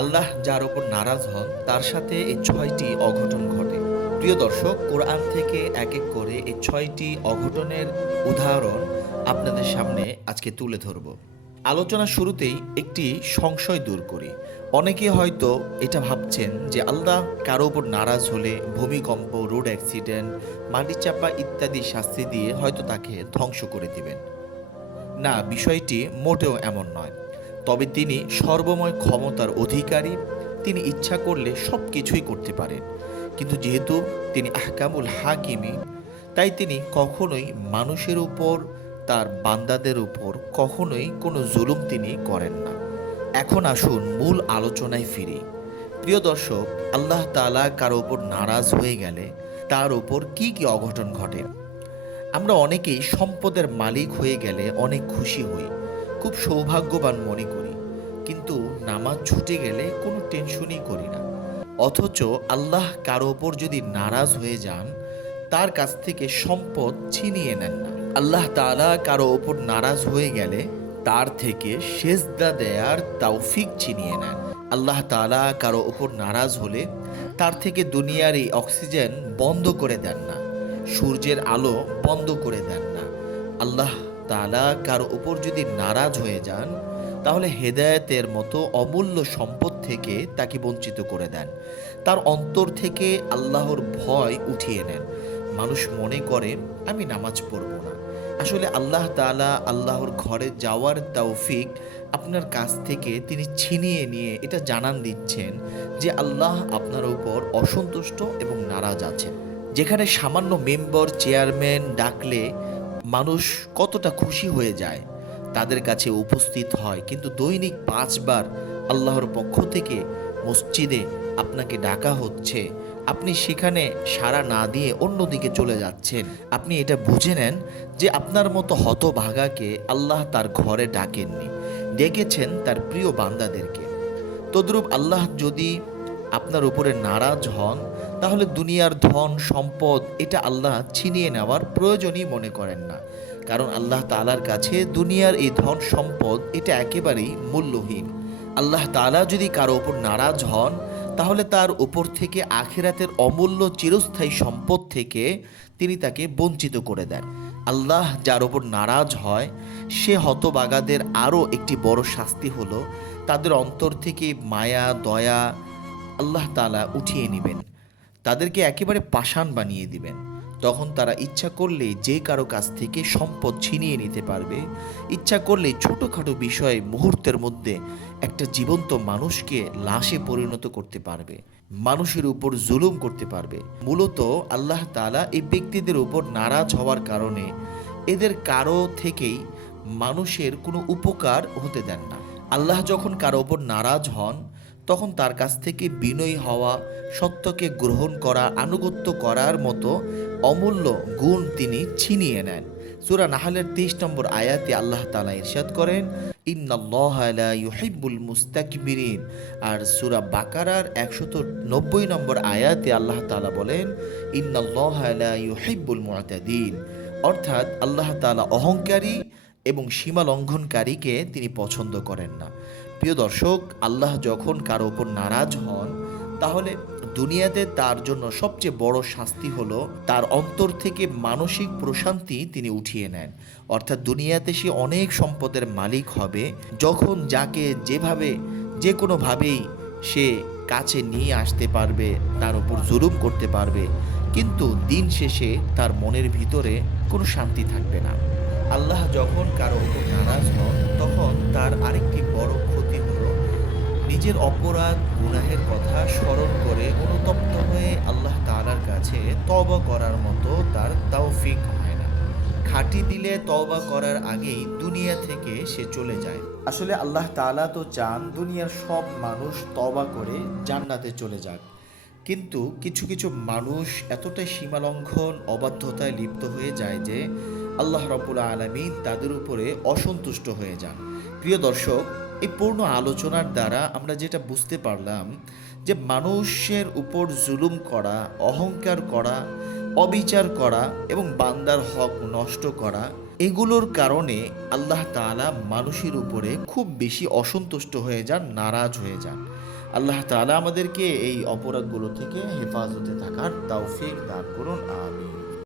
আল্লাহ যার উপর নারাজ হন তার সাথে এই ৬টি অঘটন ঘটে। প্রিয় দর্শক, কোরআন থেকে এক এক করে এই ৬টি অঘটনের উদাহরণ আপনাদের সামনে আজকে তুলে ধরব। আলোচনা শুরুতেই একটি সংশয় দূর করি। অনেকে হয়তো এটা ভাবছেন যে আল্লাহ কারো উপর নারাজ হলে ভূমিকম্প, রোড অ্যাক্সিডেন্ট, মাটিচাপা ইত্যাদি শাস্তি দিয়ে হয়তো তাকে ধ্বংস করে দিবেন। না, বিষয়টি মোটেও এমন নয়। তবে তিনি সর্বময় ক্ষমতার অধিকারী, তিনি ইচ্ছা করলে সব কিছুই করতে পারেন। কিন্তু যেহেতু তিনি আহকামুল হাকিমি, তাই তিনি কখনোই মানুষের উপর, তার বান্দাদের উপর কখনোই কোনো জুলুম তিনি করেন না। এখন আসুন মূল আলোচনায় ফিরি। প্রিয় দর্শক, আল্লাহ তাআলা কারো ওপর নারাজ হয়ে গেলে তার ওপর কি কি অঘটন ঘটে। আমরা অনেকেই সম্পদের মালিক হয়ে গেলে অনেক খুশি হই, খুব সৌভাগ্যবান মনে করি, কিন্তু নামাজ ছুটে গেলে কোনো টেনশনই করি না। অথচ আল্লাহ কারো ওপর যদি নারাজ হয়ে যান, তার কাছ থেকে সম্পদ ছিনিয়ে নেন না। আল্লাহ তাআলা কারো ওপর নারাজ হয়ে গেলে তার থেকে সেজদা দেয়ার তৌফিক ছিনিয়ে নেন। আল্লাহ তাআলা কারো ওপর নারাজ হলে তার থেকে দুনিয়ার এই অক্সিজেন বন্ধ করে দেন না, সূর্যের আলো বন্ধ করে দেন না। আল্লাহ তাআলা কারো উপর যদি নারাজ হয়ে যান, তাহলে হেদায়েতের মতো অমূল্য সম্পদ থেকে তাকে বঞ্চিত করে দেন। তার অন্তর থেকে আল্লাহর ভয় উঠিয়ে নেন। মানুষ মনে করে আমি নামাজ পড়ব না। আসলে আল্লাহ তাআলা আল্লাহর ঘরে যাওয়ার তৌফিক আপনার কাছ থেকে তিনি ছিনিয়ে নিয়ে এটা জানান দিচ্ছেন যে আল্লাহ আপনার উপর অসন্তুষ্ট এবং নারাজ আছেন। যেখানে সামান্য মেম্বার, চেয়ারম্যান ডাকলে মানুষ কতটা খুশি হয়ে যায়, তাদের কাছে উপস্থিত হয়, কিন্তু দৈনিক ৫ বার আল্লাহর পক্ষ থেকে মসজিদে আপনাকে ডাকা হচ্ছে, আপনি সেখানে সাড়া না দিয়ে অন্যদিকে চলে যাচ্ছেন। আপনি এটা বুঝে নেন যে আপনার মতো হতভাগাকে আল্লাহ তার ঘরে ডাকেননি, ডেকেছেন তার প্রিয় বান্দাদেরকে। তদ্রূপ আল্লাহ যদি আপনার উপরে নারাজ হন, তাহলে দুনিয়ার ধন সম্পদ এটা আল্লাহ ছিনিয়ে নেওয়ার প্রয়োজনই মনে করেন না। কারণ আল্লাহ তাআলার কাছে দুনিয়ার এই ধন সম্পদ এটা একেবারেই মূল্যহীন। আল্লাহ তাআলা যদি কারো উপর নারাজ হন, তাহলে তার উপর থেকে আখিরাতের অমূল্য চিরস্থায়ী সম্পদ থেকে তিনি তাকে বঞ্চিত করে দেন। আল্লাহ যার উপর নারাজ হয়, সে হতবাগাদের আরও একটি বড় শাস্তি হলো তাদের অন্তর থেকে মায়া দয়া আল্লাহ তাআলা উঠিয়ে নেবেন, তাদেরকে একেবারে পাষাণ বানিয়ে দিবেন। তখন তারা ইচ্ছা করলেই যে কারো কাছ থেকে সম্পদ ছিনিয়ে নিতে পারবে, ইচ্ছা করলেই ছোটোখাটো বিষয়ে মুহূর্তের মধ্যে একটা জীবন্ত মানুষকে লাশে পরিণত করতে পারবে, মানুষের উপর জুলুম করতে পারবে। মূলত আল্লাহ তাআলা এই ব্যক্তিদের উপর নারাজ হওয়ার কারণে এদের কারো থেকেই মানুষের কোনো উপকার হতে দেন না। আল্লাহ যখন কারো ওপর নারাজ হন, তখন তার কাছ থেকে বিনয়ী হওয়া, সত্যকে গ্রহণ করা, আনুগত্য করার মতো অমূল্য গুণ তিনি ছিনিয়ে নেন। সূরা নাহলের ২৩ নম্বর আয়াতে আল্লাহ তাআলা ইরশাদ করেন, ইন্নাল্লাহা লা ইউহিব্বুল মুস্তাকবিরিন। আর সূরা বাকারার ১৯০ নম্বর আয়াতে আল্লাহ তাআলা বলেন, ইন্নাল্লাহা লা ইউহিব্বুল মু'তাদিন। অর্থাৎ আল্লাহ তাআলা অহংকারী এবং সীমা লঙ্ঘনকারীকে তিনি পছন্দ করেন না। প্রিয় দর্শক, আল্লাহ যখন কারো ওপর নারাজ হন, তাহলে দুনিয়াতে তার জন্য সবচেয়ে বড় শাস্তি হলো তার অন্তর থেকে মানসিক প্রশান্তি তিনি উঠিয়ে নেন। অর্থাৎ দুনিয়াতে সে অনেক সম্পদের মালিক হবে, যখন যাকে যেভাবে যে কোনোভাবেই সে কাছে নিয়ে আসতে পারবে, তার উপর জুলুম করতে পারবে, কিন্তু দিন শেষে তার মনের ভিতরে কোনো শান্তি থাকবে না। আল্লাহ যখন কারো উপর নারাজ হন, তখন তার আরেকটি বড় ক্ষতি হলো নিজের অপরাধ গুনাহের কথা স্মরণ করে অনুতপ্ত হয়ে আল্লাহ তাআলার কাছে তওবা করার মতো তার তৌফিক হয় না। খাঁটি দিলে তওবা করার আগেই দুনিয়া থেকে সে চলে যায়। আসলে আল্লাহ তাআলা তো চান দুনিয়ার সব মানুষ তওবা করে জান্নাতে চলে যাক, কিন্তু কিছু কিছু মানুষ এতটাই সীমালঙ্ঘন, অবাধ্যতায় লিপ্ত হয়ে যায় যে আল্লাহ রাব্বুল আলামিন তাদের উপরে অসন্তুষ্ট হয়ে যান। প্রিয় দর্শক, এই পূর্ণ আলোচনার দ্বারা আমরা যেটা বুঝতে পারলাম যে মানুষের উপর জুলুম করা, অহংকার করা, অবিচার করা এবং বান্দার হক নষ্ট করা, এগুলোর কারণে আল্লাহ তাআলা মানুষের উপরে খুব বেশি অসন্তুষ্ট হয়ে যান, নারাজ হয়ে যান। আল্লাহ তাআলা আমাদেরকে এই অপরাধগুলো থেকে হেফাজতে থাকার তৌফিক দান করুন। আমিন।